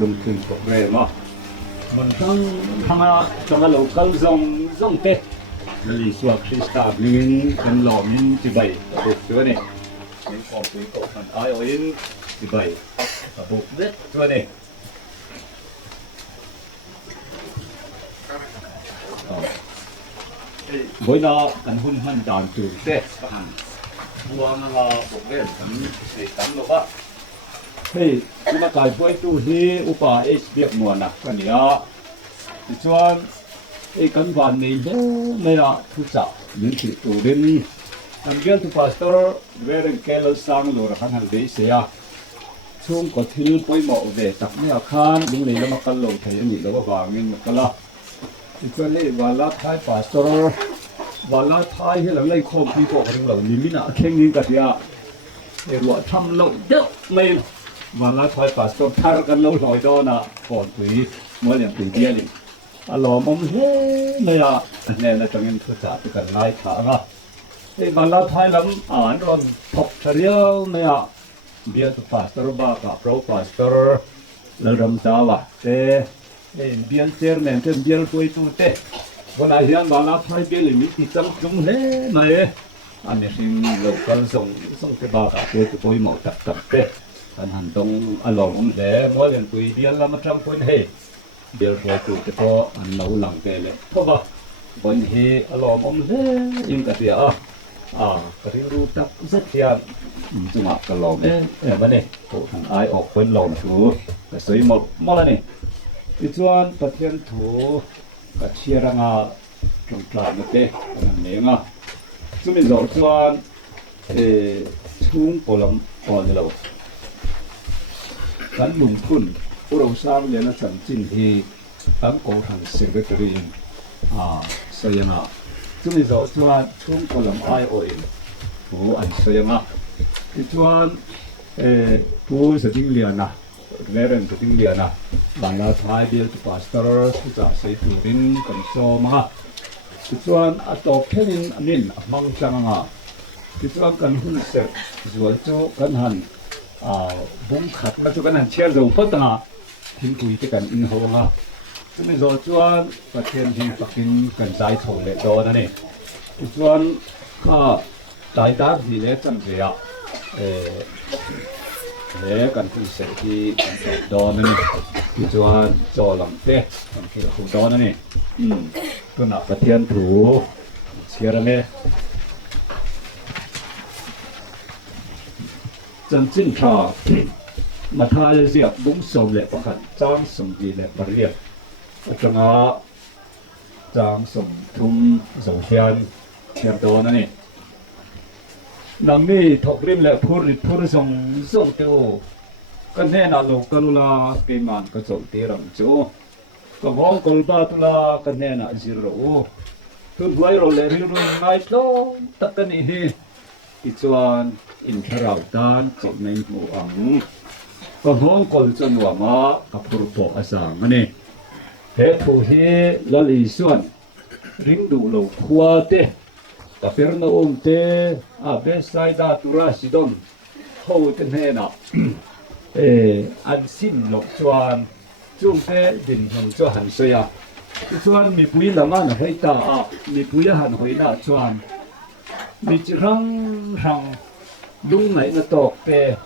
Lungphun program mình trong local zone tết lý suất Krista mình cần lò mình chỉ bảy được chưa này mình còn quý cổ phần ai ở in chỉ bảy bộ rất chưa này với nó cần hun hơn đòn chủ tết hàng mua nó là bộ rất để tắm luôn á thì mà cái với tu hi upa H việc mùa nè cái này thì cho cái căn bản này này là thứ sáu những sự tu đến anh biết tu pastor về đến cái lối sang rồi hàng hàng đấy sẽ chung có thiên với mộ về tập như khan những này nó mà căn lối thấy những nó vàng nên mà cái thì cho nên và là thái pastor và là thái hay là lấy không khí của mình là mình là khen những cái gì để loại thăm lội rất mày và là thái pastor thar cái lối lội đó là còn tùy mỗi lần tùy kia đi lò mông hết này này là trong những thứ trả từ cần lai thả ra thì mà là thái lắm anh còn học theo này biết pastor ba cả pro pastor là làm sao thế biên chế nên thêm biên quay tu thế còn lại hiện mà là thái biên mình thì chẳng chung hết này anh ấy xin lâu cần xong cái ba cả cái quay màu tập thế anh hành động lò để mỗi lần quay biên là một trăm quay hết điều rồi tụi tôi ăn nấu lòng cái này thôi mà vẫn thì lò mắm thế nhưng cái gì cái rau tập rất thiệt chúng ta cái lò này vấn đề cổ thằng ai ở quên lò chú cái sấy một là này thì chuan cái thiên thủ cái chia ra trong trà một cái này mà chúng mình rồi chuan chung cổ lắm còn lâu cái Lungphun H.Rosangliana chẳng chính thì ấn cổ thằng secretary xây dựng chúng mình rõ cho chúng có làm ai ơi anh xây dựng thì choผู้sự tình liền Reverend sự tình liền bằng là thái bill pastor sudah xây turin cần so mà thì cho atau kenin amin mang chăng thì cho cần hun sẽ rồi cho cần hành bung khát cho cần hành chia dầu phất thiên quý cái cần in hồ chúng mình rồi cho và thiên hình phát hình cần giải thổ lệ đó này cho đại đa gì lẽ chẳng gì lẽ cần phải sẽ đi đó này cho làm thế cái hồ đó này tôi nạp cái thiên thủ chia ra này chân chính thà mà thay diệt bung sầu lệ và khẩn trang sùng gì lệ và liệt trong đó trang sùng thung dầu hiền đó này nằng đi thọc rim lệ phur sùng tiêu cái này là lục cái là cái màn cái sầu tiêu làm chỗ cái vòng cái ba là cái này là zero tôi quay rồi lệ rồi ngay đó tất cả này thì chuan in thảo tan chọn nên mù ẩm còn hôm còn cho nó mà gặp phụ thuộc sang anh này thế thu hi là lý xuân ring đủ lâu khoa tê tập phim nó tê bên sai đa tura sidon hậu tên hè nào anh xin lộc chuan chung thế đình hồng cho hành xoay chuan mi bùi làm ăn hay ta mi bùi hành hay na chuan mi chỉ răng đúng này nó tọt tê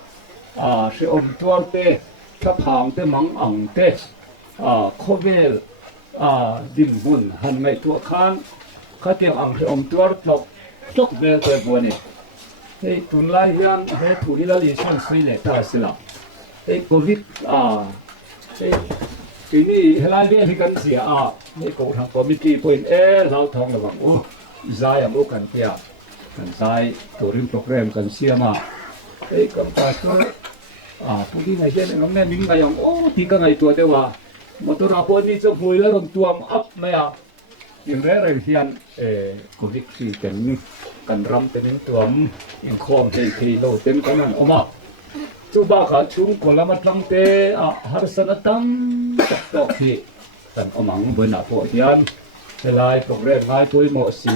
sẽ ôm tuột tê thắp hàng tê mắng ẳng tê khoe dim hun han ngai tu khan kha tiang ang om tuar tlok bel te bone hei tun lai hian he thuri la li san sui le ta sila hei covid hei ini helai be hi kan sia hei ko thang committee point lau thong lawang zai am kan tia kan zai touring program kan sia ma hei kam ta tu pudi ngai jen ngam ne ning ngai ti ka ngai tu dewa motor apo ni cho phoi la rom tuam up maya in re hian covid si kan ram tenin tuam in khom thei lo ten kan oma chu ba kha chung ko lama tlang te har sana tam tok hi kan omang bena po hian helai program ngai pui mo si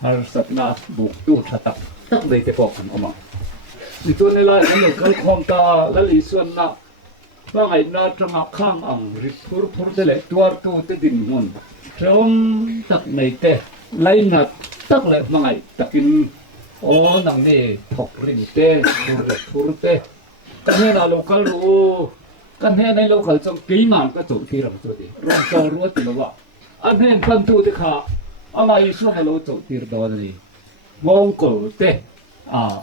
har satna buk tu thatak tak dei te po kan oma ni tu ne lai an kal khom ta la li suan na ba ngai na tanga khang ang ri phur te le tuar tu te din mun trong tak nei te lai na tak le mangai takin nang ni thok rin te phur te kan he na local ru kan he nei local chong ki man ka chu thi ram chu di rom cho ru ti lo wa an hen kan tu te kha ama i su halo chu tir do ni mong ko te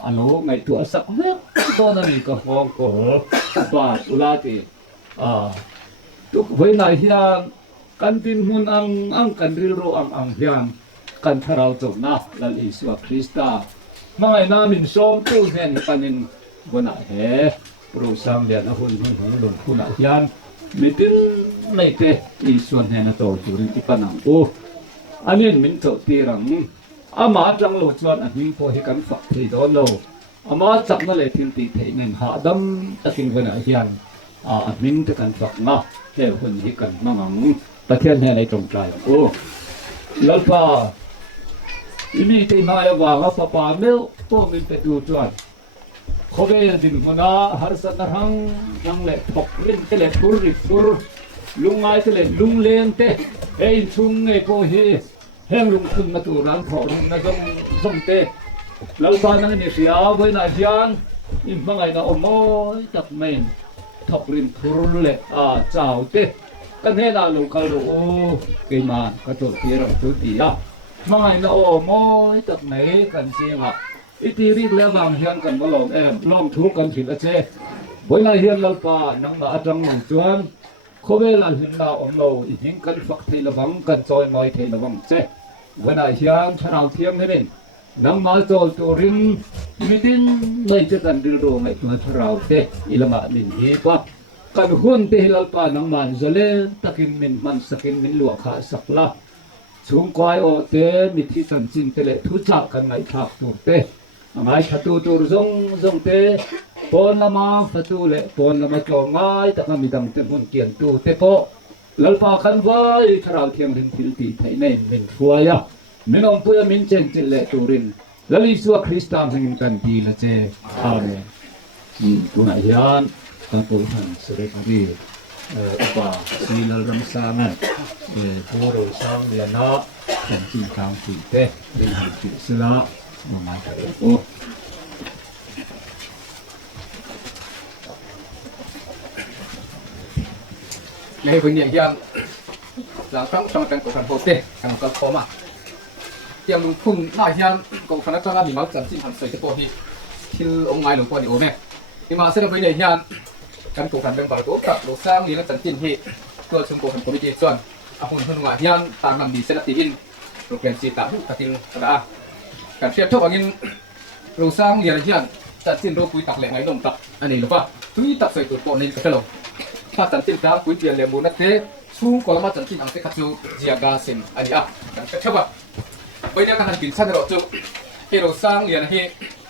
alo ngai tu sak me do na ni ka mong ko ba ula ti tu voi na hian kan tin hun ang kan ril ro ang hian kan tharau chu na lal isu krista mai na min som tu hen kanin bona he pro sang le na hun Lungphun hian mitin nei te isuan he na to turin ti panang anin min to ti rang ama tang lo chuan a hing po he kan fak thei do lo ama chak na le thil ti thei nen ha dam takin bona hian min te kan fak na he hun hi kan mangang pathian he nei tong trai lalpa ini te mai wa ga pa mel po min te tu chuan khobe din mona har sa tarang yang le thok rin te le tur lungai te le lung len te ei chung nge po hi heng Lungphun na tu ran tho rung na zong te lalpa nang ni sia voi na hian in mangai na omoi tak main thok rin tur le chau te kan he na local ro ke man ka to ti ro tu ti mangai na omoi tak mai kan singa iti ri le wang hian kan lo lom thu kan thil a che boina hian lalpa nang ma atang nang chuan khobe la hin na om lo i hing kan fak thei lawang kan choi moi thei lawang che boina hian thanau thiam herin nang ma chol tu ring mitin nei che kan ril ro ngai tu tharau te ilama min hi pa kan hun te lalpa nang man zole takin min man sakin min lu kha sakla chung kwai o te mi thi san chin te le thu cha kan ngai thak tu te ngai thatu tur zong te pon lama fatu le pon lama cho ngai ta mi dang te mun kian tu te po lalpa kan vai tharau thiam rin thil ti thai nei min thuaya min om puya min chen til le turin lali suwa kristam singin kan ti la che amen tu na hian kan tu han sere kari apa silal ramsanga H.Rosangliana kan ti Kawnpui te din han ti sila mai ka ngày vừa nhận hiện là trong cái cổ phần hồ tê càng có khó mà tiệm Lungphun lại hiện cổ phần cho là bị máu chấn chỉnh hẳn sợi cái bộ thì ông ngài lục qua đi ốm này nhưng mà sẽ là với này hiện căn cổ phần đang vào tổ tập lục sang thì nó chấn chỉnh thìตัวชมโกของcommitteeส่วนคนคนงานที่ตามนำดีเซนติอินโปรแกรมสีตามทุกตัดทิ้งกระดาษการเทียบเท่ากับเงินเราสร้างเรียนที่จัดสิ้นโรคคุยตักแหล่งไงลงตักอันนี้หรือเปล่าทุยตักใส่ตัวโปนนี่ก็ใช่หรอถ้าจัดสิ้นแล้วคุยเปลี่ยนเรียนมูนักเตะช่วงก่อนมาจัดสิ้นอังเซคัตซูเจียกาเซนอันนี้การเทียบเท่ากับไปได้การกินชั้นเราจูที่เราสร้างเรียนที่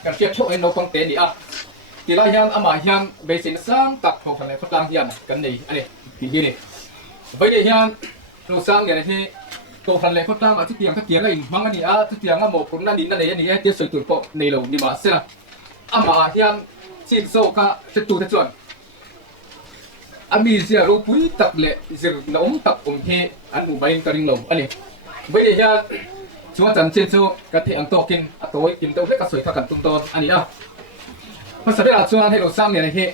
การเทียบเท่าไอ้เราต้องเตะนี่ที่เรายังอามายังเบสินสร้างตักของทางไหนเขาตั้งยันกันนี่อันนี้ที่นี่bây giờ hiệnเราสร้างอย่างที่ตัวพันเลยเขาตั้งที่เตียงที่เตียงอะไรมั่งอันนี้ที่เตียงหมกคนนั่นนี่นั่นนี่อันนี้ที่สวยตัวโปในเรานี่มาเสร็จละมาhiệnสิ่งโซ่ก็จะตัวจะจวนมีเสียรูปุ้ยตักเละเสียน้องตักผมที่อันหมู่บ้านกระดิ่งเราอันนี้bây giờ hiệnช่วงจันทร์เช้าโซ่กระเทียมโตกินตัวกินตัวเล็กก็สวยเท่ากันตุ้งโตอันนี้ภาษาเวลาช่วงที่เราสร้างอย่างที่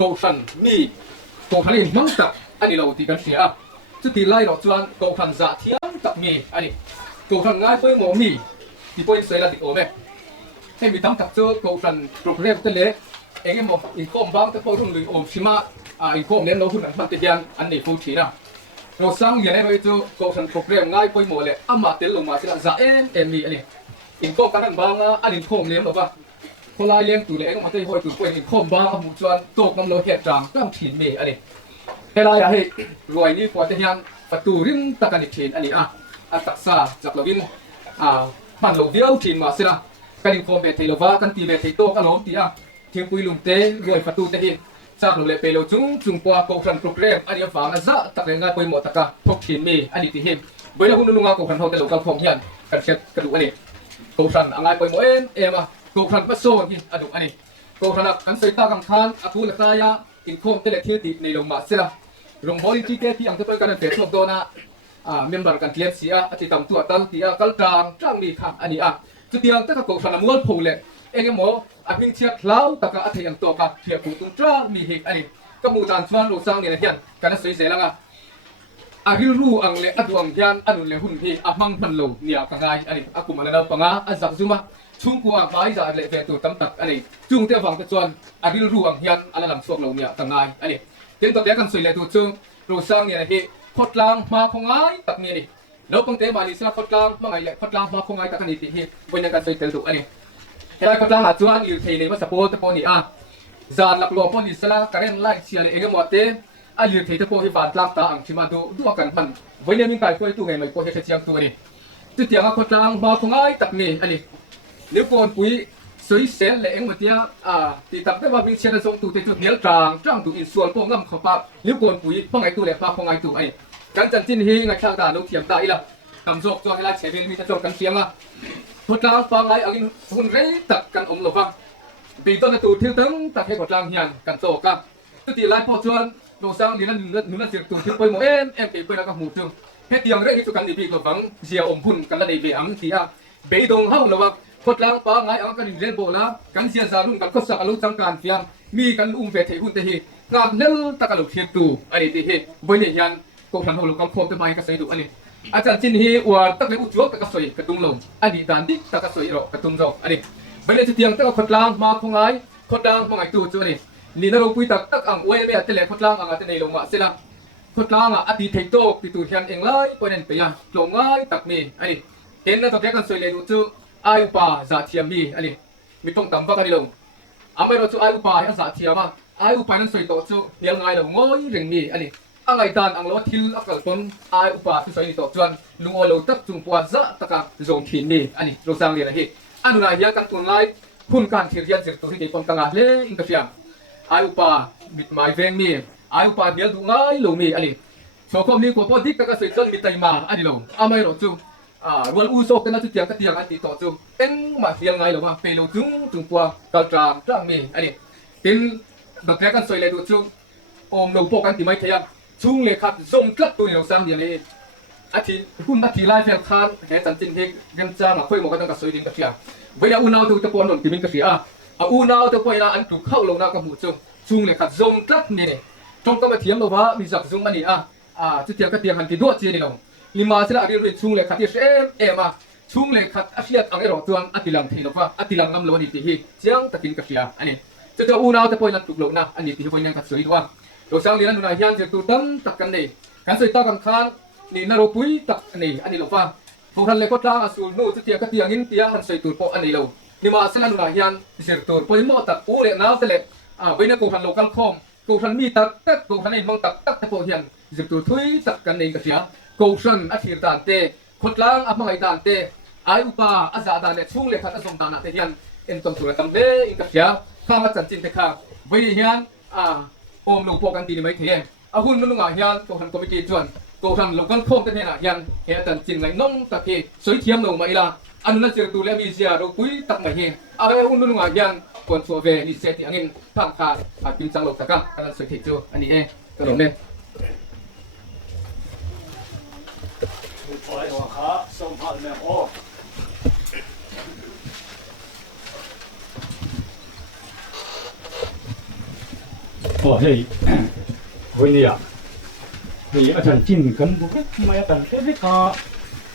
ตัวพันมีตัวพันมั่งตักอันนี้เราตีกันเสีย จุดที่ไล่เราจวนกูขันจะเทียมตักมีอันนี้กูขันง่ายไปหมอมีที่พอยเสร็จแล้วติดโอเมให้มีทั้งตักเจอกูขันโปรแกรมเตเล่เองหมออีกข้อมบ้างแต่พอรุ่งหรือโอมชิมาอีกข้อมเลี้ยงเราหุ่นมันติดยันอันนี้ฟูชีนะเราสร้างอย่างไรไปเจอกูขันโปรแกรมง่ายไปหมอเลยอามาเตลลงมาสิละจะมีอันนี้อีกข้อกันนั่นบ้างอันนี้ข้อมเลี้ยงหรอปะคนไล่เลี้ยงตัวเล็กมาที่หอยตัวเป็นอีกข้อมบ้างหมู่จวนตกน้ำเราเห็ดจางตั้งถิ่นมีอันนี้ให้ไล่ให้รวยนี่กว่าจะยันประตูริมตะกันอีกถิ่นอันนี้ตักซาจากเราวินมันเราเดียวถิ่นมาสิละกันอีกข้อมเบทีเราว่ากันตีเบทีโตกันล้มตีเทียงปุยลุงเตะรวยประตูเตะจากเราเลยไปเราจุงกว่าโกขันโปรแกรมอันนี้ฝังนะจะตักเรื่องง่ายไปหมดตะกันพกถิ่นมีอันนี้ที่เห็นเวลาคุณนุ่งงาโกขันเขาแต่เรากันพร้อมยันกันเช็ดกระดูกอันนี้โกขันง่ายไปหมดกูขันประโซนที่อดุอันนี้กูขันอันใส่ตากำคันอากูนักตายาอินโคมเตเลที่ติในลงมาเสียลงฮอลิจิเกที่อังเทปกันเป็นพวกโดนะเมมเบอร์กันเทียนเสียอธิตามตัวตั้งที่กัลจางจ้างมีคำอันนี้จุดเดียวแต่กูขันม้วนผูเลยเองหมอพิงเชียร์เล้าตะกะอธิยังตัวกับเทียบกูตุ้งจ้างมีเหตุอันนี้ก็มูจานชวนลูกสร้างเนี่ยนะเทียนกันสวยเสียแล้วอาริรูอังเลอดวงยันอนุเลหุ่นที่มังพันโลเนี่ยกังไงอันนี้กูมาแล้วปังจับซุมาช่วงกว่าไปจะเลยเป็นตัวตั้มตักอันนี้จุงเที่ยวฟังกันจวนอาริรูอังยันอันนั้นส่วนเราเนี่ยกังไงอันนี้เดี๋ยวตัวเด็กกันสวยเลยตัวจุงลูกสร้างเนี่ยนะที่พดลางมาคงไงตักนี่แล้วปังเตะมานี่สินะพดลางมาไงเลยพดลางมาคงไงตักนี่ที่วันนี้กันสวยเต็มตัวอันนี้เฮ้ยพดลางหาจวนอยู่ที่นี่มาสปอร์ตพอนี่จานหลักหลวงพอนี่สินะการเรียนไล่เชียร์เองหมดเตะอยู่ที่ที่พอที่บ้านกลางตาอังชิมาดูกันมันวันนี้มีใครคุยตัวไงไม่คุยแค่เชียงตัวนี่จุดเดียวพดลางมาคงไงตักนี่อันนี้เดี๋ยวก่อนปุ้ยสวยเสียเลยเองวันที่ที่ตั้งแต่ว่ามีเชียร์ส่งตัวที่จุดเดียวจ้างตัวอินส่วนพวกงั้มเขาปั๊บเดี๋ยวก่อนปุ้ยพวกไงตัวเล็กปั๊บพวกไงตัวไอ้กันจันจินฮีไงข้าวตาลูกเทียมตาอีละทำโจกจวนเวลาเชฟมีจะโจกกันเสียงละพดลางฟังไงเอากินหุ่นเร่ตักกันอมหลบฟังปีต้นในตัวที่ตั้งตักให้พดลางเฮียนกันโจกกันจุดที่ไล่พอจวนโดนสร้างดีนั่นเสียงตัวที่ไปหมดไปแล้วก็หูจึงเฮ็ดยังเรื่องนี้จุกันดีปีกับฝังเสียอมพุ่นกันละดีไปอังที่เบยดงห้องระวังพดลางปางไงเอากันเรียนโบราณกันเสียสารุ่นกันก็สักลุจังการเฟียงมีกันเฟทหุ่นเตหีงานเนื้อตะกลุกเทียตูอันนี้ที่เฮบริยันกขันหลูกกันโคมเตไมกันใส่ดูอันนี้อาจารย์จินฮีว่าตะเลยอุจจวบตะกสวยกระตุ้งลงอันนี้ดานดิตะกสวยรอกระตุ้งรอกอันนี้บริเตียงตะกพดลางมาคงไงพดลางมาไงตัวจุนี่นี่เราคุยตักอังไว้ไม่อาจจะเล่พดลางอังอาจจะในลงมาเสียละพดลางอดีตเทโตติตูเทียนเองเลยประเด็นไปยังลงง่ายตักมีอันนี้เห็นแล้วตัวแกกันสวยเลยดูจูอายุป่าจะเทียมมีอันนี้มีต้องตั้มว่ากันลงไม่เราจูอายุป่าให้จะเทียมมาอายุป่านั้นสวยตัวจูเลี้ยงง่ายเราง่ายเรื่องมีอันนี้อะไรตานอังเราทิลอักลปนอายุป่าที่สวยตัวจวนลุงเราตักจุงปัวจะตะกับโจมทีมีอันนี้เราสร้างเรื่องอะไรอันนั้นยังกันตุนไล่คุณการเทียนสิ่งตัวที่ดีปนต่างๆเลยอินกับเสียงอายุป่ามิดหมายเวงมีอายุป่าเดียวดูง่ายลงมีอันนี้โชว์ความนี้กว่าพอดีก็สวยจนมีใจมาอันนี้ลงไม่เราจูวันอุโสกนั้นจุดเดียวก็เดียวอันที่ต่อจูเอ็งมาเสียงไงหรอมาเปโลจุงปัวกระจางจ้างมีอันนี้เป็นดอกแรกกันสวยเลยดูจูอมเราพวกกันที่ไม่เทียมชุ่งเลยครับจงกลับตัวเราสร้างอย่างนี้อาทิตย์คุณอาทิตย์ไล่แฟนคานเห็นจันจินเฮงเงินจ้างมาคุยหมดกันตั้งแต่สวยดิ้งกับเสียเวลาอุณาตัวตะปนหนุนที่มินกับเสียอุณาตัวไปนะอันถูกเข้าลงน้ำกับหมูจุงชุ่งเลยครับจงกลับนี่จงก็มาเทียมเราว่ามีจับจุงมันนี่จุดเดียวก็เตียงหันที่ด้วยเจนี่ลงลิมาสละเรื่องชุ่งเลยครับที่มาชุ่งเลยครับอาชีพอังเอรอตัวอัติลังที่เราว่าอัติลังงำโลนี่ที่เจียงตะกินกับเสียอันนี้จุดอุณาตัวไปนั้นถูกลงนะอันนี้ที่คนยังกับสวยด้วยเราสร้างเรื่องนั้นยันจะตัวตั้งตักกันนี่การสวยต่อกันคานนี่นรกปุยตักนี่อันนี้เราว่าพวกท่านเลยก็ตั้งอสูรนู่จุดเดียวก็เตียงอินเตียหันสวยตัวพออันนี้เราลิมาสละนั้นยันเสียตัวพอลิมาตักอู้เลยน้ำเสล็ดไปเนี่ยกูทันโลกันคอมกูทันมีตักกูทันนี่มังตักแต่พอยันจะตัวทุยตักกันนี่ก็เสียกูทันอาทิตย์ตานเตะคนล้างมังไอตานเตะอายุป่าอาจารย์ตานเนี่ยช่วงเลยขัดอสมตานเตะยันเอ็นต้นตัวตั้งเด้อินก็เสียข้ามาจัดจินเตะข้าไปยันโอมลูกพวกกันตีนี่ไม่เทียนเอาหุ่นมันลงอ่ะยันกูทันก็ไม่กี่จวนกูทันลงกันคอมเตะเนี่ยยันเฮตันจินไหลน้องตะเกียสวยเทียมลงมาอีละอันนั้นจะตัวเลี้ยมีเสียเราปุยตักไม่เฮเอาไปหุ่นมันลงอ่ะยันก่อนชัวเวนิเซติอันนี้ทางขากินจังหลบตะก้าอันนั้นสวยที่จูอันนี้กระโดดเนี่ยถอยหัวขาส่งผ่านแม่โอ้โอ้เฮ้ยวันนี้ thì ở trận chín cần bố cái mà tận cái cái cả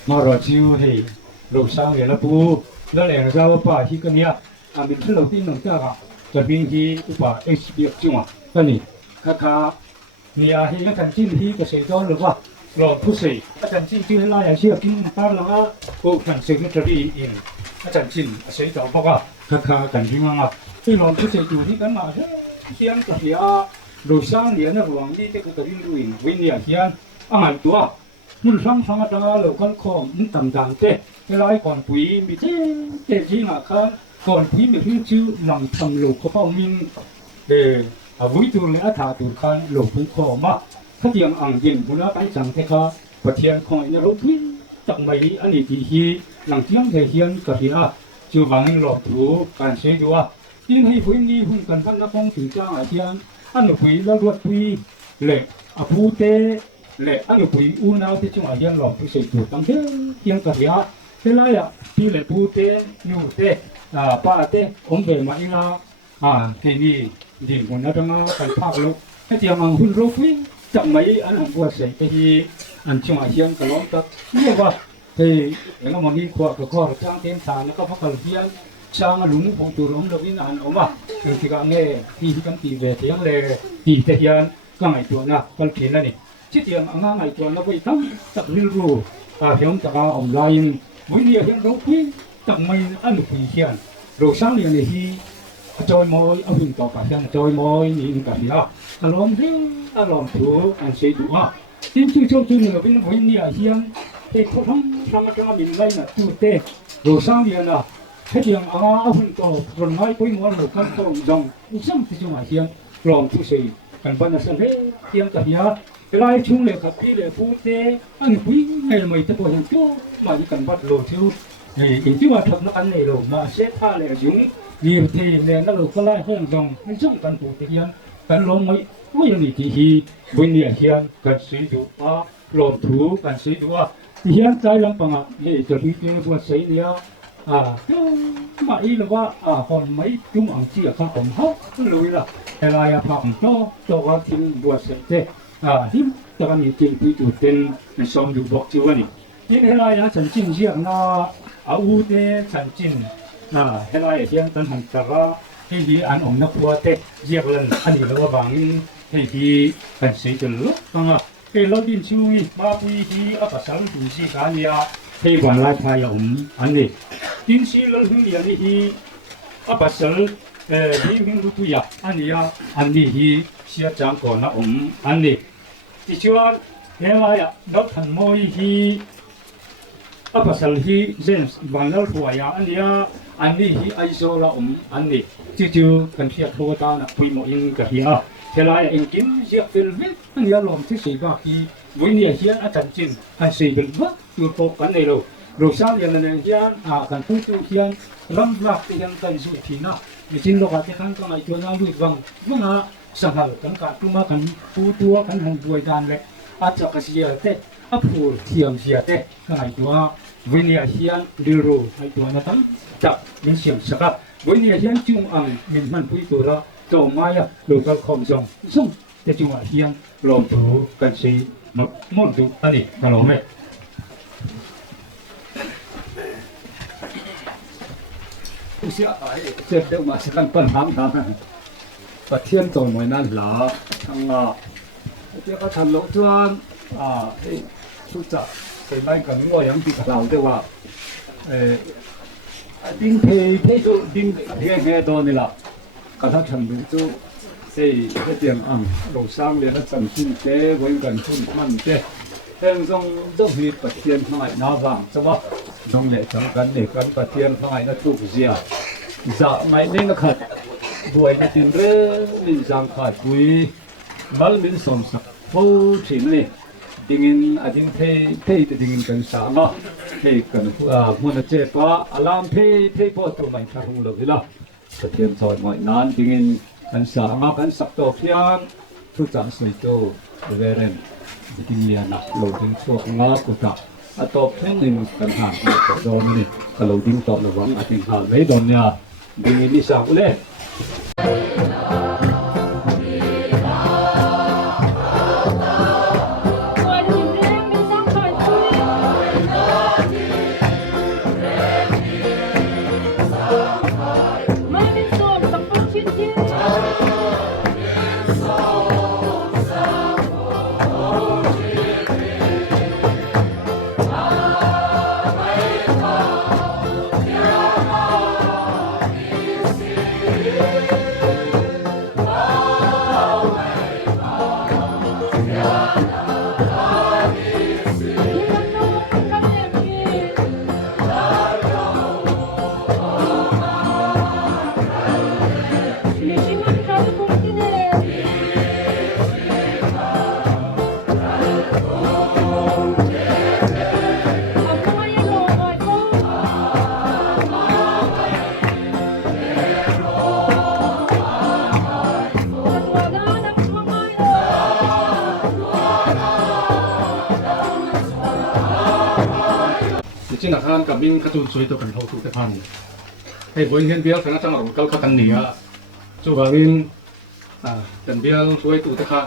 mà rồi chiều thì đầu sáng thì nó bu nó lại ra bà khi cái nia mình thứ đầu tiên nông gia cảจะเป็นที่อุปเอชบีจุ่มอ่ะก็นี่ค่ะเนี่ยที่อาจารย์จิ้นที่เกษตรกรหรือว่าหลอดผู้สื่ออาจารย์จิ้นที่ไล่อาชีพกินตาแล้วก็พวกท่านสิ่งที่รีอินอาจารย์จิ้นเกษตรกรบอกว่าค่ะกันที่ว่าที่หลอดผู้สื่ออยู่ที่กันมาเขียนกับเฮียดูสร้างเนี่ยนะหลวงที่ที่ก็รินดูอินวินเนี่ยเขียนอ่านตัวมันฟังฟังตาแล้วก็ข้อมันต่างๆเต้ไล่ก่อนปุ๋ยมีเต้จริงอ่ะครับก่อนที่มีชื่อหลังทำโลกเขามิงวิจูและอาถาตุคันโลกผู้ขอมาถ้าเดียงอ่างยินบุญไปจังเทคาประเทศคอยในรูปนี้จังไม่อันนี้ที่ฮีหลังเที่ยงเฮียนกับเฮียจูบังหลอกถูการเสียดัวยิ่งให้ผู้นี้หุ่นกันพันนักของถึงจ้างอาเทียนอันหนุ่ยแล้วรวดปุยเละอภูเตเละอันหนุ่ยอูน่าที่จังอาเทียนหลอกผู้เสียดูตั้งเทียงกับเฮียเท่าไรอ่ะที่เละภูเตยูเตป้าเต้ผมเดินมาอีกแล้วที่นี่ดิ่งคนนั้นต้องไปภาคลูกให้เตรียมมาหุ่นรูปวิ่งจับไม่อันนั้นบัวใส่ไปที่อันช่วงอาเซียนก็ล้มตัดเรียกว่าที่แล้วมันมีขวดกับข้อจ้างเต็มฐานแล้วก็พักกันเทียนช่างหลุมของตัวล้มเราวิ่งอันออกมาคือที่กันเนี่ยที่กันตีเวทียังเลยตีเทียนก็ไงตัวน่ะก็เขียนแล้วนี่ที่เตรียมอ่างไงตัวแล้วไปตั้งจับลิ้นรูเพียงจะเอาอมลายวิ่งเนี่ยยังรูปวิ่งจับไม่อันหนุ่มเขียนเราสร้างเรื่องนี้จอยมอยเอาหินต่อกันจอยมอยนี่กันเนาะอารมณ์ที่อารมณ์ถูกอันเสียดูว่าที่ชื่อชอบชื่อเหนือเป็นวิญญาณเฮียนเด็กเขาทำมาจะมาบินไล่น่ะตู้เต้เราสร้างเรื่องน่ะให้เดียงเอาหินต่อคนน้อยปุ้ยม้วนหรือกันต่อจงอุศมที่จังหวะเฮียนกลองทุเสียกันปัญญาเสน่ห์เฮียนกับเฮียเวลาชุ่มเลยครับพี่เลยพูดเต้อันปุ้ยให้เราไม่ตะโกนอย่างโจ้มาที่กันบัดโลชิวจริงๆว่าทำนักอันนี้เรามาเสียท่าเลยจุ๋งมีทีเนี่ยนั่นเราก็ไล่ห้องจงให้ช่างกันปูตียันกันลงไม่ยังมีที่ฮีวิญญาณเฮียนกันสีดูลมถูกันสีดูเฮียนใจลำปังเนี่ยจะมีเรื่องว่าสีเนี่ยมาอีหรือว่าคนไม่จุ่มอังเจียข้าผมเขาลุยละอะไรผักโตก็ทิ้งบัวเสร็จที่ตอนนี้จริงที่จุดเป็นสมอยู่บอกชื่อว่านี่ที่อะไรนะฉันจริงเชียงนะอาวุธฉันจริงให้เราเทียนต้นหันจากว่าให้ดีอันองนักวัวเตะเยี่ยมเลยอันนี้เราบางให้ดีเป็นสิ่งที่ลุกตั้งให้เราดินช่วยมาคุยที่อาภาษาดินสีการเนี่ยให้วันไล่พายอันนี้ดินสีเราถึงอย่างนี้อาภาษาที่มีรูปตัวอย่างอันนี้ที่เสียจังก่อนนะอันนี้ที่ชวนให้เราทำมวยที่อาภาษาที่เช่นบางเราตัวอย่างอันนี้ที่ไอโซลาอันนี้จู่ๆกันเสียโทษตานะคุยหมดอินกับเฮียเทลายอินกินเสียฟิลมิอันนี้ลมที่สีบ้าที่วิญญาณเฮียอาจารย์จินอันสีเป็นบ้าอยู่โตกันในเราสร้างอย่างนั้นเฮียกันพูดถึงเฮียลำบากที่ยังกันสุดที่นะมีจริงเราอาจจะขันกันไอตัวนั้นด้วยบางสังหารกันการตัวมากันผู้ตัวกันหันด้วยด้านเล็กอาจจะกระเสียเตะพูดเทียมเสียเตะกันไอตัววิญญาณเฮียดิรูไอตัวนั้นจับมีเสียงสักวิญญาณเฮียจุ่มมีมันพูดตัวละโจมมาลูกก็คมจงซึ่งจะจุ่มเฮียลมถูกันสีมุ่งดูอันนี้ตลอดไหมเสียเจ็บเดี๋ยวมาสักปัญหาทางประเทศตัวหน่วยนั้นหล่อทั้งเจ้าก็ทำโลจวนสุดจะเป็นไม่กันง่อยอย่างที่เราได้ว่าดิ้งเทตัวดิ้งเฮตัวนี่ละกระทั่งฉันดูตัวเตียงเราสร้างเรียนสังสินเจ้ไว้กันทุนมันเจ้แต่ต้องมีประเทศหน่อยน่าฟังใช่ไหมต้องเนี่ยทำกันเนี่ยกันประเทศหน่อยน่าทุกเสียจะไม่เล่นขัดด้วยในจินเรื่องนิสังขาดคุยมัลมินสมศักดิ์ผู้ถิ่นนี่ดิ่งดิ่งเทดิ่งกันสามเทกันมันจะเจ็บว่าอารามเทพอตัวใหม่ทางเลยล่ะประเทศสอนหน่อยนั้นดิ่งกันสามกันสักตัวเพียงทุกจังสุดโตเวรนดิ่งเนี่ยนะเราดิ่งชั่วงากุตะตบเพ่งหนึ่งกันหางโดนนี่เราดิ่งตบระวังดิ่งหางไม่โดนเนี่ยดิ่งนี่สาวเลย จินอาคารกับมิ่งขจุนสวยตัวกันเท่าทุกท่านให้บนเห็นเบี้ยคณะจังหวัดเกาขันเหนือจูบามินกันเบี้ยสวยตัวท่า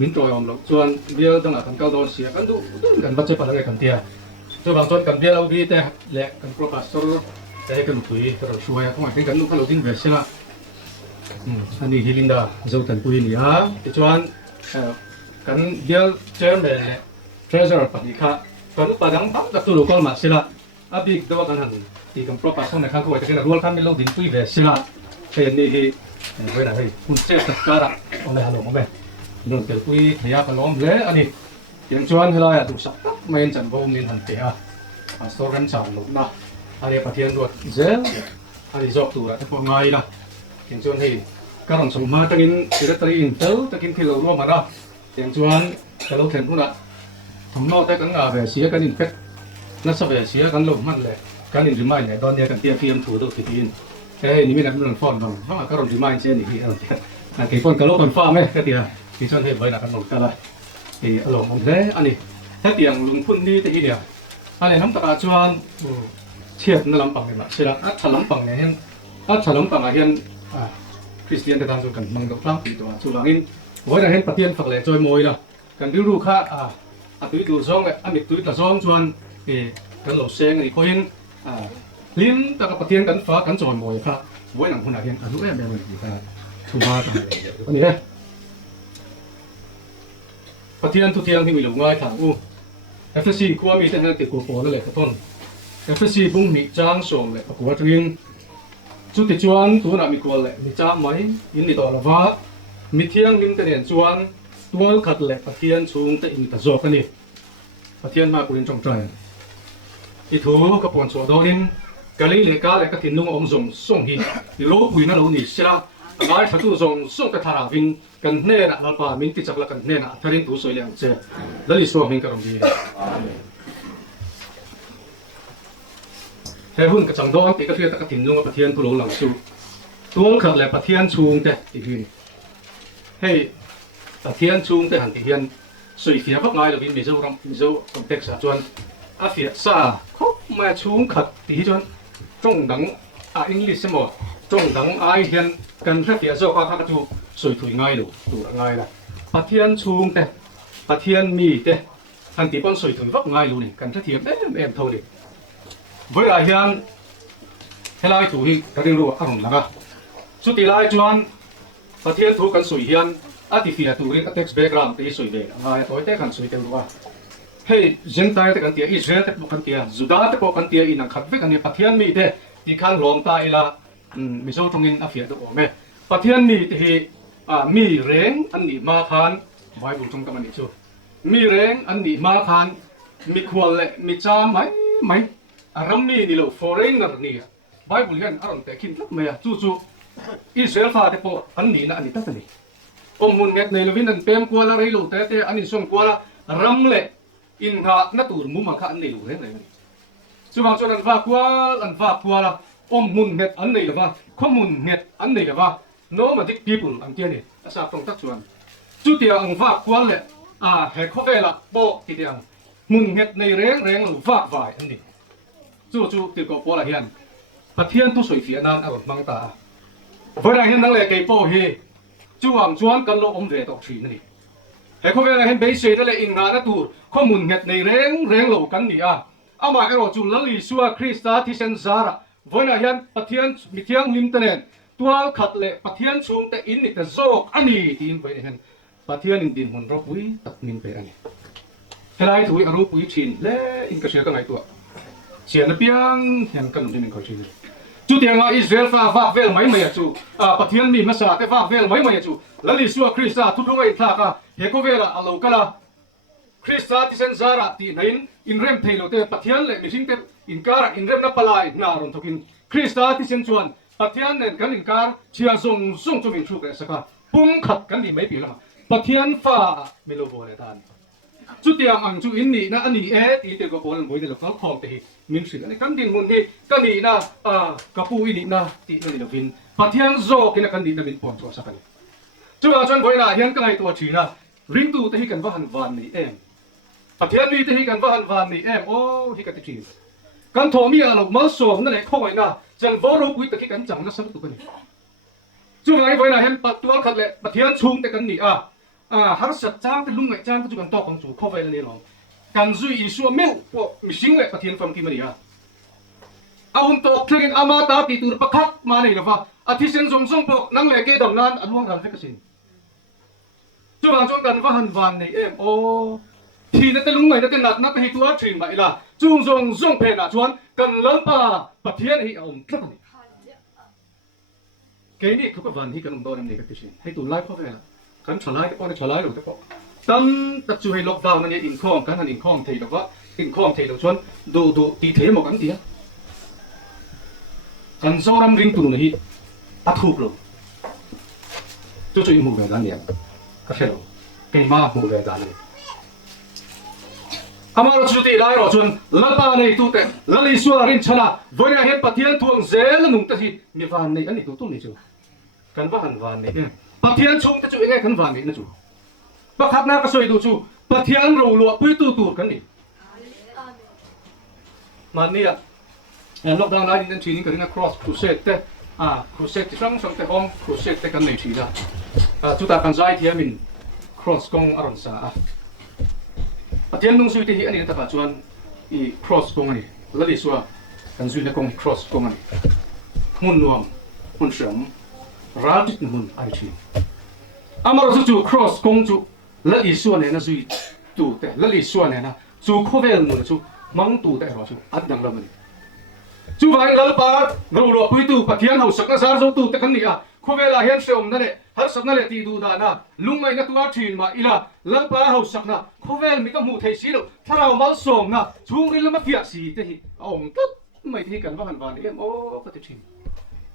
มินตัวอมลงส่วนเบี้ยตั้งแต่กันเกาโดนเสียกันดูกันบัจเจปัลเลยกันเตียจูบางส่วนกันเบี้ยเราบีแต่แหลกกันโปรปัสโตร์แต่กันคุยเราช่วยทั้งหมดกันลูกเขาดิ้งเวสละอันนี้ฮิลินดาเจ้ากันคุยเนี่ยที่ชวนกันเบี้ยเจอร์แมนเนี่ยเทรเซอร์ปฏิฆากันปัจจังตั้งแต่ตัวลูกเขามาสิละอาบิกตัวกันหันที่กันโปรปัสโตร์ในข้างคุยแต่กันรัวข้ามไม่ลงดิ้งคุยเวสละเป็นนี่ที่เวลาให้คุณเจ้าสักการะเอาเลยฮัลโหลมาไหมโดนเกิดคุยพยาพล้อมเลยอันนี้ยังชวนให้เราดูสักไม่เห็นจันโบมินหันเตะสโตรันสามลูกนะอันนี้ปะเทียนด้วยเจ้าอันนี้จบตัวแต่พอไงล่ะยังชวนให้กำลังสมมาตะกินสิริตรีอินเตอร์ตะกินที่เราร่วมมาละยังชวนแต่เราเห็นพวกนั้นทำนอกแต่กันอาเวเสียกันอินเฟกนัสเวเสียกันลมมันเลยกันอินริมายเนี่ยตอนนี้กันเตียเทียมถูตัวที่ดินเอ้ยนี่ไม่ได้มันฟอนบ้างเพราะว่าก็ริมายเช่นนี้อันที่ฟอนกันลบกันฟ้าไหมก็เตียที่ชวนให้ไว้หนักกันลงกันเลยที่อารมณ์ผมเลยอันนี้ถ้าเตียงลุงพุ่นนี่แต่อีเดียอันนี้น้ำตาชวนเทียบนั่นลำปังเลยมั้ยใช่ละอัดฉลำปังเนี่ยเห็นอัดฉลำปังเห็นคริสเตียนแต่ทางส่วนกันมังกรฟังปีตัวสุรางินไว้ได้เห็นปะเทียนฝักเลยจอยมวยละกันดูค่าตุ้ยดูซ่องเลยมิดตุ้ยตะซ่องชวนกันหลบเซงอีกคนลิ้นแต่กับปะเทียนกันฟ้ากันจอยมวยครับไว้หนังคนไหนเห็นอันนู้นแบบนี้ครับถูกมากอันนี้ปะเทียนทุกเทียงที่มีหลงง่ายถางอู้FSC กลัวมีแต่ติดกัวโผล่นั่นแหละกระต้น FSC บุ้งมีจ้างส่งเลยกัวจริงจุดที่ชวนตัวน่ะมีกลัวเลยมีจ้าไหมยินดีต่อละว่ามีเที่ยงลิมแต่เนี่ยชวนตัวขัดเลยปะเทียนสูงแต่อินแต่โจกันนี่ปะเทียนมากกว่าเรียนจงใจอีถูกับปวนสัวโดนินกะลิเลกาเลยกะทินนุ่งอมส่งส่งฮีโลกุยนั่นเราหนีเสียไอ้ถ้าตัวส่งกระทาราวินกันเน่ละเราป่ามินติจักละกันเน่ละทารินตัวสวยเลี้ยงเจ้แล้วลิสวมินกันตรงนี้เฮ้ยหุ่นกระจังดอนติกระเทียนตะกระถิ่นลงกับปะเทียนผู้หลงหลังสู้ตัวขัดเลยปะเทียนชูงแต่ติหินเฮ้ยปะเทียนชูงแต่หันติหินสวยเฟียพักไงเราวินมีเจ้ารำมีเจ้ารำเต็กสะจวนอาเฟียซาคบมาชูงขัดติจวนจงดังอังกฤษสมอจงดังไอเฮียนกันแค่เฟียโซ่ก็ทักจูสวยถุยง่ายดูตัวง่ายละปะเทียนชูงแต่ปะเทียนมีแต่หันติปอนสวยถุยพักง่ายดูนี่กันแค่เทียมเอ็มเท่านี้เวลาเฮียนให้ไล่ถูกที่กระดิ่งรู้อารมณ์นะครับสุดที่ไล่จวนปะเทียนถูกกันสวยเฮียนอาทิเฟียถูกเรียกเท็กซ์แบ็กกราวด์ที่สวยเด็กง่ายตัวเต้กันสวยเต็มรู้ว่าเฮ้ยเจนไทแต่กันเตียอิสราเอลแต่พวกกันเตียจุดาแต่พวกกันเตียอินังขัดเวกันเนี่ยปะเทียนมีแต่ที่ข้างลมตายละมิโซตรงนี้อาเฟียตัวแม่ปะเทียนมีที่มีแรงอันนี้มาทานไว้บุญชงกันมันอีกชั่วมีแรงอันนี้มาทานมีควรและมีจ้าไหมอารมณ์นี่เรา foreigner นี่ไบเบิลเห็นอารมณ์แต่คิดลักเมียจู่อิสราเอลฟ้าแต่พออันนี้นะอันนี้ตั้งแต่นี้อมุนเม็ดในลวินนั้นเต็มกว่าละไรลูแต่อันนี้ส่วนกว่าละรำเละอินหาหน้าตูรมุมมาข้าอันนี้ลูเห็นไหมส่วนบางส่วนอันฟ้ากว่าละอมุนเม็ดอันนี้ละว่าข้อมูลเม็ดอันนี้ละว่า nomadic people อันเดียนี่อาศัยตรงตักส่วนจุดเดียวอันฟ้ากว่าเลยเห็ดข้อเวละโบทีเดียวมุนเม็ดในแรงหรือฟ้าฝ่ายอันนี้จู่ติดกับปอละเฮียนปะเทียนตัวสวยเฟียนันอารมณ์มังตาเวลาเห็นนั่งเลยเก็บโป้เฮจู่หวังชวนกันลงอมเวตอกชีนั่นนี่เฮ้ยเขาเวลาเห็นเบสเซนั่นเลยอิงนาหน้าตูข้อมูลเห็ดในแรงโลกันนี่เอามาไอ้เราจู่ละลิสัวคริสต์ที่เซนซาระเวลาเห็นปะเทียนมีเทียงลิมเตเนนตัวขัดเลยปะเทียนสูงแต่อินนี่แต่โซกอันนี้ที่อินไปเห็นปะเทียนอินดินหุ่นรบวิตัดมินไปอันนี้เฮ้ยไอ้ถุยอรูปวิชินและอินกระเชียกันไหนตัวเสียนเปียงเห็นกันที่หนึ่งเขาชื่อจุดyangอิสราเอลฟ้าเวลไม่จู่ปะเทียนมีมาสาแต่ฟ้าเวลไม่จู่แล้วลิสัวคริสต์ทุกคนไอ้ท่าก็เฮโคเวลาอาลูกละคริสต์ที่เซนซาระที่ไหนอินเรมเทโลเตปะเทียนเลยมิสิงเตอินการอินเรมนับปลายนารุนทุกินคริสต์ที่เซนชวนปะเทียนเนี่ยกันอินการเชียร์ส่งจุบินชุกเลยสักปุ่งขัดกันดีไม่ปีละปะเทียนฟ้าไม่รู้บ่เลยท่านจุดyang angจุอินนี่นะอันนี้ที่เด็กก็บอกเลยบ่ได้หรอกเขาของแต่มินสิอันนี้กันดินมุนนี่กันนี่นะกระปูอินี่นะที่นี่เราฟินปะเทียนโซกินกันดินนะมินปอนตัวสักกันจุดว่าจนบ่อยนะเห็นกันไอ้ตัวชีนะริงตูที่กันว่าหันวันนี่ปะเทียนนี่ที่กันว่าหันวันนี่โอ้ที่กันที่ชี กันทอมีอะไรมาสวมนั่นแหละข้อไว้น่ะจันวอรูปุยตะกี้กันจังนะสักตัวนี้จู่ไงไว้น่ะเห็นปัดตัวขัดแหละปัดเทียนชุงแต่กันนี่หาสัจจ้างแต่ลุงไงจ้างก็จู่กันต่อของจู่ข้อไว้แล้วนี่หรอกันซุยอีชัวเมลพวกมิชิงแหละปัดเทียนฟังกี่มาดิเอาหุ่นโตเทียนอามาตาปีตูประคับมาเนี่ยหรอวะอาทิเซนส่งพวกนั่งแหละเกดำนานอันว่างกันให้กระสินจู่บางช่วงกันว่าหันวันนี่โอ้ทีนั่นแต่ลุงไงนั่นแต่นัดให้ตัวถิ่นไปละจุงส่งเพน่ะชวนกันเล่นป่าปัดเทียนให้เอาตั้งนี่แกนี่เขาก็วันที่กันลงโดนนี่ก็คือให้ตัวไล่เข้าไปละกันฉลาดก็ป้อนฉลาดหรือก็ตั้งตัดจู่ให้ล็อกดาวน์นั่นเนี่ยอินข้องกันนั่นอินข้องเทหรอกว่าอินข้องเทหรอกชวนดูตีเทหมดกันเดียกันโซรัมริงตุนนี่ตัดถูกเลยจู่ๆมูเวดันเนี่ยก็ใช่หรอเก่งมากมูเวดันเนี่ยอามาเราจุดที่ไล่เราชวนลัลปาในตู้แต่ลัลิสัวรินชนะวันนี้เห็นปะเทียนทวงเซลนุ่งตะทีมีวันในอันนี้ตู้นี่จู่กันว่าหันวันนี่ปะเทียนชงจะจู่ยังไงกันวันนี่นะจู่ปะขับหน้าก็สวยดูจู่ปะเทียนรัวปุ้ยตู้กันนี่มันนี่ล็อกดาวน์ไล่ดินทีนี้ก็เรียก cross crusade แต่crusade ที่ช่างแต่ห้อง crusade แต่กันในทีละจุดตากันใจเทียมิน cross กงอรันซาเทียนนุ่งสุยที่อันนี้ตะกัจวนอี cross กงอันนี้แล้วดิสัวกันสุยในกง cross กงอันนี้มุ่นรวมมุ่นเสริมราจิตมุ่นไอทีอามาเราจู่ cross กงจู่แล้วดิสัวเนี่ยนะสุยตู่แต่แล้วดิสัวเนี่ยนะจู่โคเวลมุ่นจู่มังตู่แต่เราจู่อัดดังละมันจู่ไปลัลปาเราปุยตู่ปะเทียนเขาสักนาซาร์จู่ตู่แต่กันนี่โคเวลาเห็นเสริมนั่นแหละฮัลสักนั่นแหละตีดูดานะลุงไม่นักตัวทีนมาอีละลัลปาเขาสักนะโคเวลมีก็มูเทสิโลถ้าเรามาส่งนะช่วงนี้เรามาเฟียสีแต่ที่อ๋อก็ไม่ที่กันว่าหันวันนี้โอ้ก็ติดที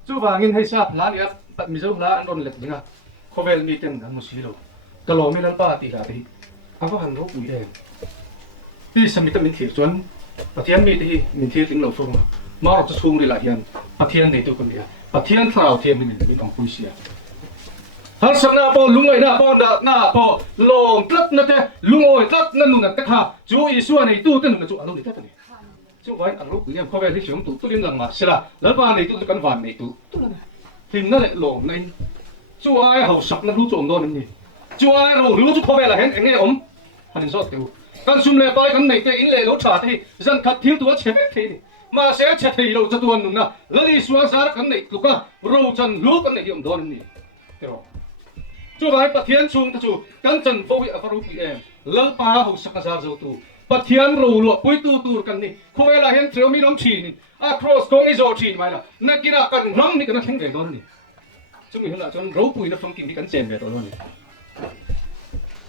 จู่ว่าเงินให้ทราบล้านเนี่ยปัดมิจฉาล้านโดนเล็กนะโคเวลมีเต็มกันมุสลิมก็ลองไม่ลัลปาตีกันที่เอาว่าหันรูปปุ๋ยแดงที่สมิธมินเทียจวนปะเทียนมีที่มินเทียถึงเราฟุ้งมาเราจะช่วงนี้ละเฮียนปะเทียนในตัวคนเดียวปะเทียนเราเทียมมินไม่ต้องคุยเสียฮัลสักหน้าพอลุงไอ้หน้าพอหน้าพอลงตัดนั่นแต่ลุงโอ้ยตัดนั่นนู่นนั่นแต่ข้าจู่อีส่วนในตู้ตั้งนั่นจู่อะไรตัดนี่จู่ไว้อันรู้เรื่องเขาไปที่เฉียงตู้ตู้เลี้ยงหลังมาใช่ละแล้วบ้านในตู้กันวันในตู้ตู้นั่นทีนั่นแหละลงในจู่ไอ้เขาสักนั่นรู้จงโดนนี่จู่ไอ้เรารู้จู่เขาไปละเห็นเองไงฮันสอดเดียวกันซุ่มเลยไปกันในแต่อินเลยรถชาที่ฉันขัดทิ้งตัวเชฟทีนี่มาเสียเชฟทีเราจะตัวนู่นนะแล้วอีส่วนสารกันในลูกก็รู้จันรู้กันในที่โดนนี่เดี๋ยวจู่ไปปะเทียนชงตะจู่กันจันโฟวิอฟารุปีลัลปาเขาสักนาซาร์จู่ปะเทียนรู้ลวปุยตู้กันนี่เขาเวลาเห็นเทรมีน้ำชีนี่cross กงอิโซชีนไว้ละนักกีฬากันรังนี่กันนักแข่งเด็กโดนนี่จู่มีเห็นละจนรู้ปุยนักฟังกินนี่กันเจนเด็กโดนนี่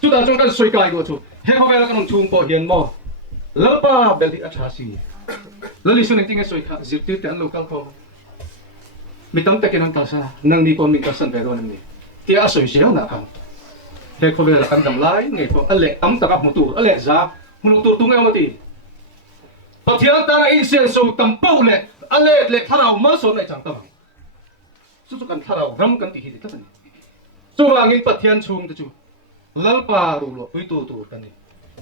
จู่ตาจงกันสวยกายกูจู่เฮ้เขาเวลากันชุ่มปอเฮียนมอลัลปาเบลที่อัจฉริยะแล้วลิสุนังติ้งสวยค่ะจิตติแต่อันลูกกันเขาไม่ต้องแต่กันตาซานั่งนี่คนมีกันสันเวโดนนี่ที่อาศัยเสียงนะครับเฮ้เขาเวลากันทำลายนี่พออะไรตั้มตะกับหัวตัวอะไรจ้าหัวตัวตุ้งเอามาตีปะเทียนตาอินเซนสูตั้มเป้าเลยอะไรเลยถ้าเราไม่สนในจังตั้มสุดกันถ้าเรารำกันที่หินตั้งนี่จู่ว่างินปะเทียนชุ่มตะจู่ลัลปารูโลปุยตัวกันนี่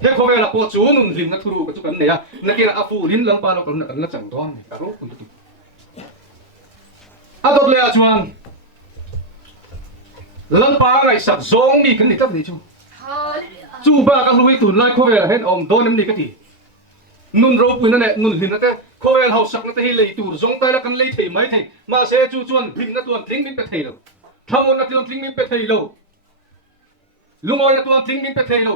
เฮ้เขาเวลาพอจู่นุ่นริมนักทุรุกันจู่กันเนี่ยนักกีฬาอาฟูลินลังปาเรากันนักนักจังดอนนี่รู้คุณตุ๊อาตัวเลยอาจวนลังปาไงสักซองมีกันนี่ตั้งนี่จู่บ้ากันลุยตุนไล่เขาเวลาเห็นอมโดนนี่กันที่นุ่นรูปุยนั่นแหละนุ่นลินนั่นแต่เขาเวลาเขาสักนั่นแต่ให้เลยตูซองแต่ละกันเลยเทไม่เทมาเสียจู่จวนพิงนั่นตัวทิ้งมินไปเทโลทำมันนั่นตัวทิ้งมินไปเทโลลุงอ้อยนั่นตัวทิ้งมินไปเทโล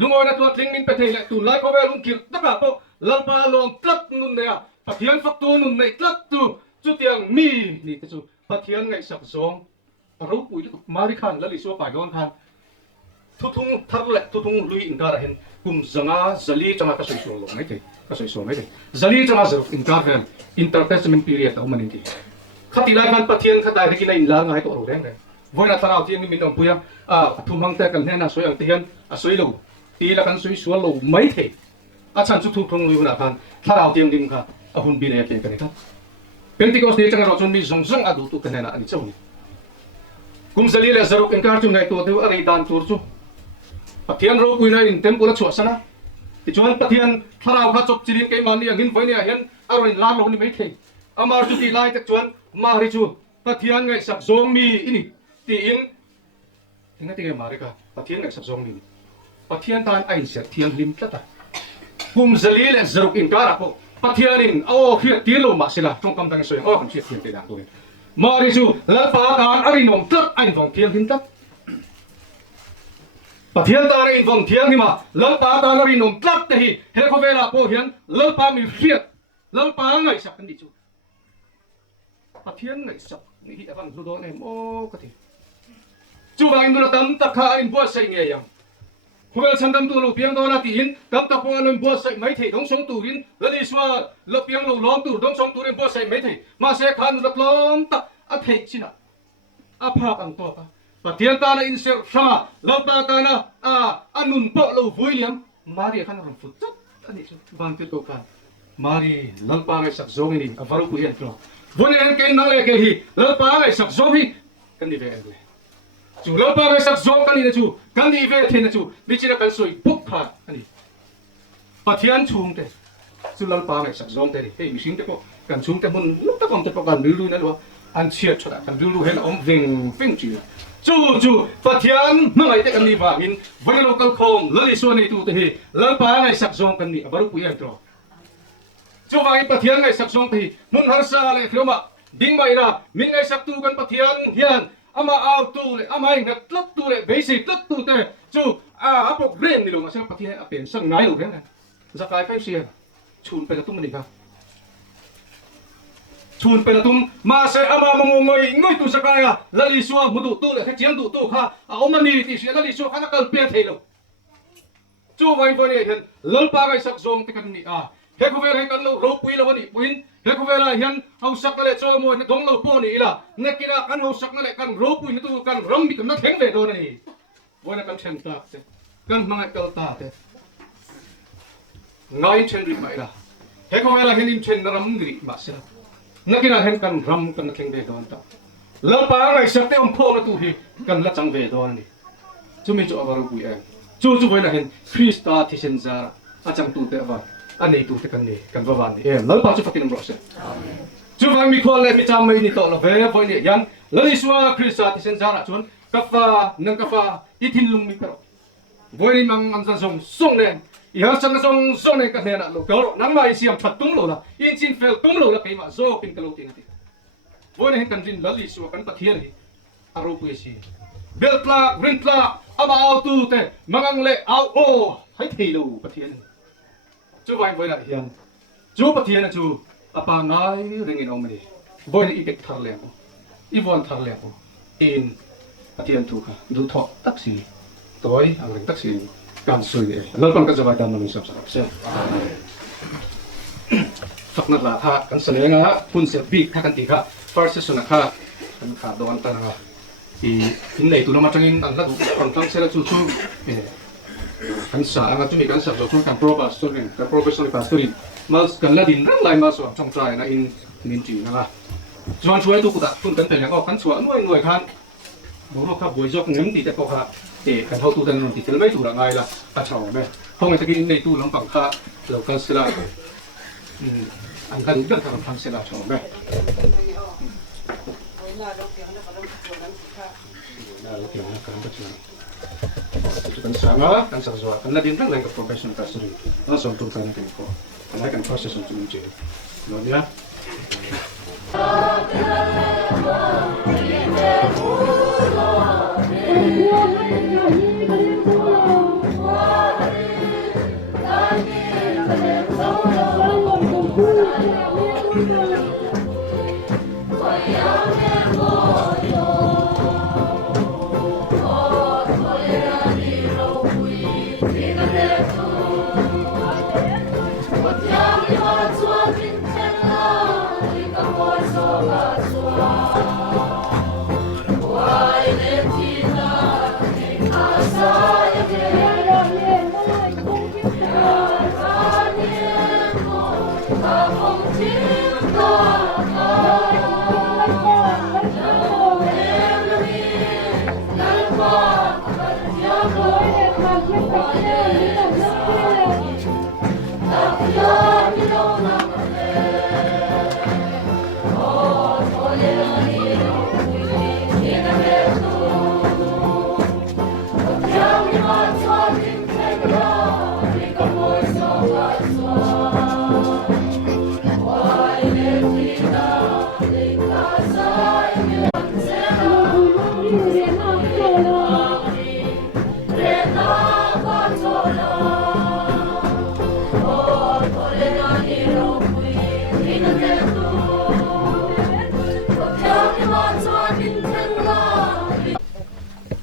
ลุงอ้อยนั่นตัวทิ้งมินไปเทโลตุนไล่เขาเวลาลุงกินตั้งแต่พอลังปาลงตัดนุ่นเนี่ยปะเทียนฝักตัวนุ่นในตัดตัวจุดยังมีนี่ก็จู่ปะเทียนไงสักซองรู้ปุยมาริคันแล้วลิสัวป่ายโดนคันทุ่งทับเล็กทุ่งลุยอินการเห็นกุมจังอาจะลีจังอาก็สวยสวยลงไม่ถึงก็สวยสวยไม่ถึงจะลีจังอาจะอินการเห็นอินเตอร์เทสเมนต์พีเรียดเอามันนี่ขัดตีลายกันปะเทียนขัดได้ที่ไหนอินลาง่ายตัวรู้ได้ไงวันนั้นตราเทียนมีน้องปุยทุ่งมังเตะกันเนี่ยนะสวยอันเทียนสวยลงตีละกันสวยสวยลงไม่ถึงอาจารย์จุดทุ่งลุยนะกันตราเทียนดิ้งค่ะหุ่นบินอะไรกันครับเป็นที่ก็สติจังเราจนมีสงสังอดูตุกันเนี่ยนะอันนี้เจ้านี่กุมสลีเลสรุกอินการจุนในตัวเดียวอะไรดันตัวจู่ปะเทียนรู้ปุยในอินเต็มปุระชัวสนะที่ชวนปะเทียนถ้าเราขัดจบจีนกันมันนี่อย่างหินไฟเนี่ยเห็น aron lan lo ni mai thei amar chu ti lai tak chuan mari chu pathian ngai sak zong mi ini ti in thingna ti ngai mari ka pathian ngai sak zong mi pathian tan ain sia thiang lim tlata hum zali le zaruk in kara ko pathian in o khia ti lo ma sila trong kam tang soy o kan chi thiang te dang to mari chu la pa tan ari nom tlat ain vong thiang lim tlat pathian ta in vong thiang ni ma la pa ta ari nom tlat te hi he ko vela po hian la pa mi khiat la pa ngai sak kan di chu pathian ngai sak ni hi avan lu do ne mo ka ti chu wang nu tam ta kha in bo sai nge yang Huwag sa dam tulo piang do natin, tam ta po anong buwas sa may thay, dong song turin, lali swa lo piang lo lom tur, dong song turin buwas sa may thay, masekan lo lom ta at hay sina. Apa ang to pa? Patiyan ta na insert sama, lo pa ta na anun po lo vuiliam, mari kan ram futsat, ani so bangkit ko kan. Mari lalpa ngay sakzong ini, avaru po yan ko. Vuiliam ken nang leke hi, lalpa ngay sakzong hi, kan di ve chu lo pa sak zong kan ni chu kan ni ve the na chu bi chi na kan soi puk pha ani pathian chung te chu lo pa ngai sak zong te he mi sing te ko kan chung te mun lu ta kom te ko kan lu na lo an chiat chota kan lu he om veng ping chi chu pathian ma ngai te kan ni ba in vai lo kal khom lo li so ni tu te he lo pa ngai sak zong kan ni baru pu yan tro chu vai pathian ngai sak zong te mun har sa le thloma ding mai na min ngai sak tu kan pathian hian ama out tu le ama ing tlat tu le basic tlat tu te chu apo ren ni lo ma sa pathian a pen sang ngai lo he zakai kai sia chun pe la tum ni ka chun pe la tum ma se ama ngoi tu zakai a lali suwa mudu tu le chiam tu kha a omani ti sia lali suwa kana kal pe thei lo chu vai voi ne hen lal pa kai sak zom te kan ni he ko ver hen kan lo ro pui lo ni puin he ko ver la hian au sak le cho mo ne dong lo po ni ila ne kira kan ho sak na le kan ro pui ni tu kan ram mi kan na theng ve do ni voi na kan theng ta te kan mangai kal ta te ngai chen ri mai la he ko ver la hen in chen ram ri ma se na kira hen kan ram kan na theng ve do ta la pa ngai sak te om pho na tu hi kan la chang ve do ni chu mi chu avaru pui chu voi na hen krista thi sen za a chang tu te va anh ấy tu thế cần gì cần vào vàn em lớn bao nhiêu phát triển rồi sẽ chú phải mi khoa lên mi chăm mấy nít tao về với nít yang lấy đi xóa Christa thì sen ra là chuan cà phê ít hin lung mi cái với nít mang ăn sang sông này giờ sang sông này cái này là lỗ kéo nắng mai xiêm phật tung lỗ là in xin phèo tung lỗ là cái mà do pin cái lỗ tiền này với nít cần xin lấy đi xóa cần bắt hiền đi aro quê gì beltla rentla ama auto te mangang le au o hay thì lỗ bắt hiền chú vai với lại hiền chú bắt hiền là chú apa nói ringin ông mình với lại ít thằng lẹo Yvonne thằng lẹo in bắt hiền thu cả du thọ taxi tối anh lên taxi can soi đấy lâu con cái giờ vai đam mình sắp xem phật nát là tha can soi nga phun sẽ bị tha can tì kha first session là kha can khá đồ ăn ta nga thì in này tụi nó mà trong in ăn là đủ còn trong sẽ là chú kan sa ang atumi kan sa so kan professional pastor mas kan la din ran lai mas so trong trai na in min chi na chuan chuai tu ku da tun kan te ko kan chuan noi khan bo ro kha boi jok ngem ti te ko kha te kan ho tu dan non ti tel mai tu ra ngai la a chao me phong ta kin nei tu long pang kha lo kan sila an kan kan thang sila chao me kan sama kan sarjwa kan ladin kan lain ke professional pastor langsung tu kan ko kan kan proses untuk menjadi no ya Oh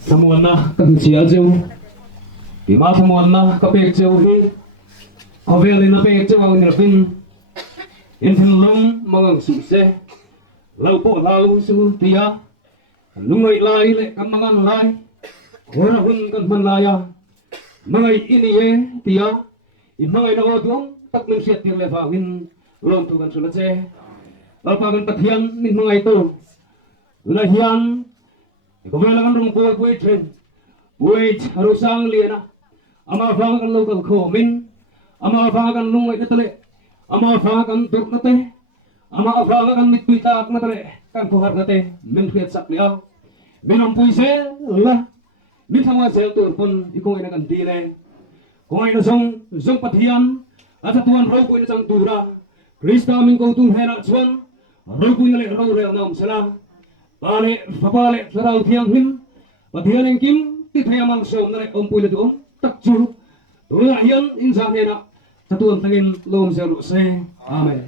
Samuan na chia châu vì mà samuan na có bê châu hi có về lên nó bê châu ông nhà vinh in thiên lung mong sụp xe lâu bộ lâu sụp tia lung ấy lại lệ cầm mang ăn lại hồi nào hun cần phân lại à mang ấy in ye tia in mang ấy nó tuông tắc mình xét tiền lệ vào in lom tuกันสุดเลยเราพากันปะเทียนนี่mang ấy tu là hiền có về là con rồng bồi bồi trên H.Rosangliana ama phang kan local kho min ama phang kan lung ai tele ama phang kan tur na te ama phang kan mit pui tak na tele kan ko har na te min khiat sak lia min om pui se la min thama sel tur pun ikong ina kan di le ko ai na song pathian ata tuan ro pui na chang tura Krista min ko tung hena chuan ro pui na le ro rel nam sala pale papale sarau thiang him pathian en kim ti thaya mang som na le om pui na tu tak chu tu hian in sa ne na tatuan tangin lom se ru se amen